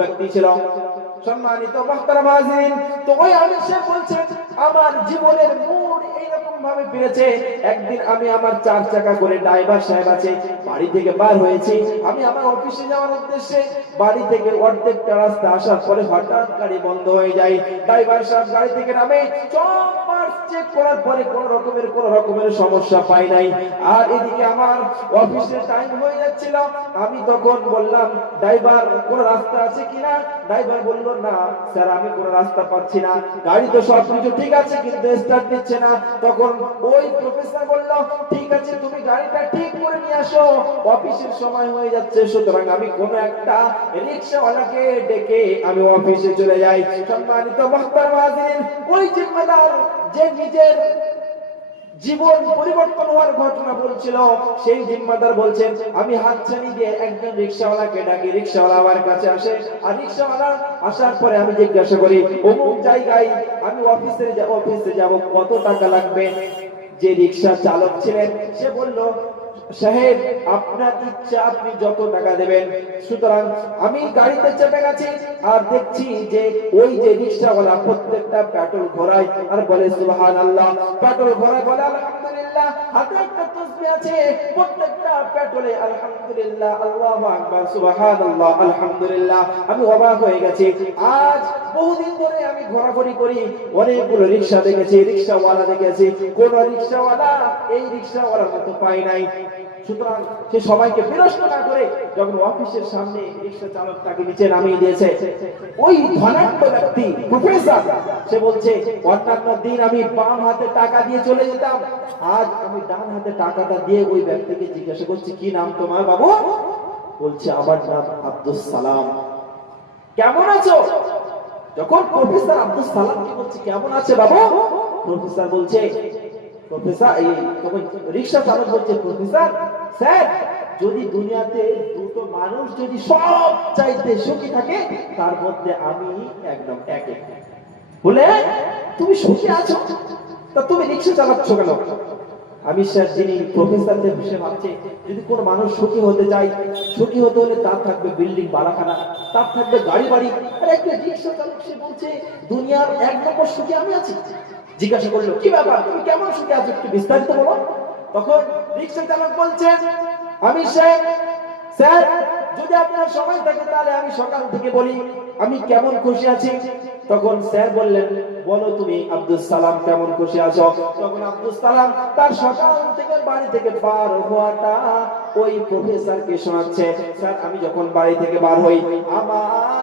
ব্যক্তি ছিল। সম্মানিত মুহতারাম হাজিরিন, তো ওই আমির সাহেব বলছেন আমার জীবনের মোড় এইরকম ভাবে ফিরেছে। একদিন আমি আমার 4 চাকা করে ড্রাইভার সাহেব আছে বাড়ি থেকে বার হয়েছি, আমি আমার অফিসে যাওয়ার উদ্দেশ্যে। বাড়ি থেকে অর্ধেকটা রাস্তা আসার পরে হঠাৎ গাড়ি বন্ধ হয়ে যায়। ড্রাইভার সাহেব গাড়ি থেকে নামে, চেক করার পরে কোন রকমের সমস্যা পাই নাই। আর এদিকে আমার অফিসের টাইম হয়ে যাচ্ছিল। আমি তখন বললাম, ড্রাইভার কোন রাস্তা আছে কিনা? ড্রাইভার বলল, না স্যার আমি কোন রাস্তা পাচ্ছি না, গাড়ি তো সবকিছু ঠিক আছে কিন্তু স্টার্ট নিচ্ছে না। তখন ওই প্রফেসর বলল, ঠিক আছে তুমি গাড়িটা ঠিক করে নিয়ে আসো, অফিসের সময় হয়ে যাচ্ছে। সুতরাং আমি কোন একটা রিকশাওয়ালাকে ডেকে আমি অফিসে চলে যাই। সম্মানিত মুহতারাম হাজিরিন, ওই জিম্মেদার যে নিজের জীবন পরিবর্তন হওয়ার ঘটনা বলছিল, সেই জিম্মাদার বলছেন আমি হাতছানি দিয়ে একজন রিকশাওয়ালাকে ডাকি। রিকশাওয়ালা আমার কাছে আসে, আর রিকশাওয়ালা আসার পরে আমি জিজ্ঞাসা করি, অমুক জায়গায় আমি অফিসে যাব, কত টাকা লাগবে? যে রিকশা চালক ছিলেন সে বলল, সাহেব আপনার ইচ্ছা, আপনি যত টাকা দেবেন। সুতরাং আমি গাড়িতে চেপে গেছি আর দেখছি যে ওই যে রিকশাওয়ালা প্রত্যেকটা পেট্রোল ভরায় আর বলে সুবহানাল্লাহ, পেট্রোল ভরায় বলে আলহামদুলিল্লাহ, হাতে একটা তাসবিহ আছে, প্রত্যেকটা পেট্রোলে আলহামদুলিল্লাহ, আল্লাহু আকবার, সুবহানাল্লাহ, আলহামদুলিল্লাহ। আমি অবাক হয়ে গেছি। আজ বহুদিন ধরে আমি ঘোরাঘুরি করি, অনেকগুলো রিকশা দেখেছি, রিকশাওয়ালা দেখেছি, কোন রিকশাওয়ালা এই রিকশাওয়ালার মতো পাই নাই। সুতরাং সে সবাইকে বিরক্ত না করে যখন অফিসের সামনে রিকশা চালক তাকে নিচে নামিয়ে দিয়েছে, ওই ধনাঢ্য ব্যক্তি প্রফেসর সে বলছে, অন্যান্য দিন আমি বাম হাতে টাকা দিয়ে চলে যেতাম, আজ আমি ডান হাতে টাকাটা দিয়ে ওই ব্যক্তিকে জিজ্ঞাসা করছি, কি নাম তোমার বাবু? বলছে, আমার নাম আব্দুস সালাম। কেমন আছো? যখন প্রফেসর আব্দুস সালামকে বলছে কেমন আছে বাবু, প্রফেসর বলছে, প্রফেসর এই তখন রিকশা চালক বলছে, প্রফেসর স্যার, যদি দুনিয়াতে দুটো মানুষ যদি সব চাইতে সুখী থাকে তার মধ্যে আমি একদম এক। বলে তুমি সুখী আছো, তা তুমি রিকশা চালাচ্ছ কেন? আমি স্যার যিনি প্রফেসরদের বিষয়ে ভাবছি, যদি কোনো মানুষ সুখী হতে চায়, সুখী হতে হলে তার থাকবে বিল্ডিং বাড়াখানা, তার থাকবে গাড়ি বাড়ি, আর একটা রিকশা চালক সে বলছে দুনিয়ার এক নম্বর সুখী আমি আছি। জিজ্ঞাসা করলো, কি ব্যাপার, তুমি কেমন সুখী আছো, একটু বিস্তারিত বলো। তখন রিকশা চালক বলছেন, আমি স্যার যদি আপনার সময় থাকে তাহলে আমি সকাল থেকে বলি আমি কেমন খুশি আছি। তখন স্যার বললেন, বলো তুমি আব্দুস সালাম কেমন খুশি আছো? তখন আব্দুস সালাম তার সকাল থেকে বাড়ি থেকে বার হওয়াটা ওই প্রফেসরকে শোনাচ্ছে। স্যার আমি যখন বাড়ি থেকে বার হই, আমার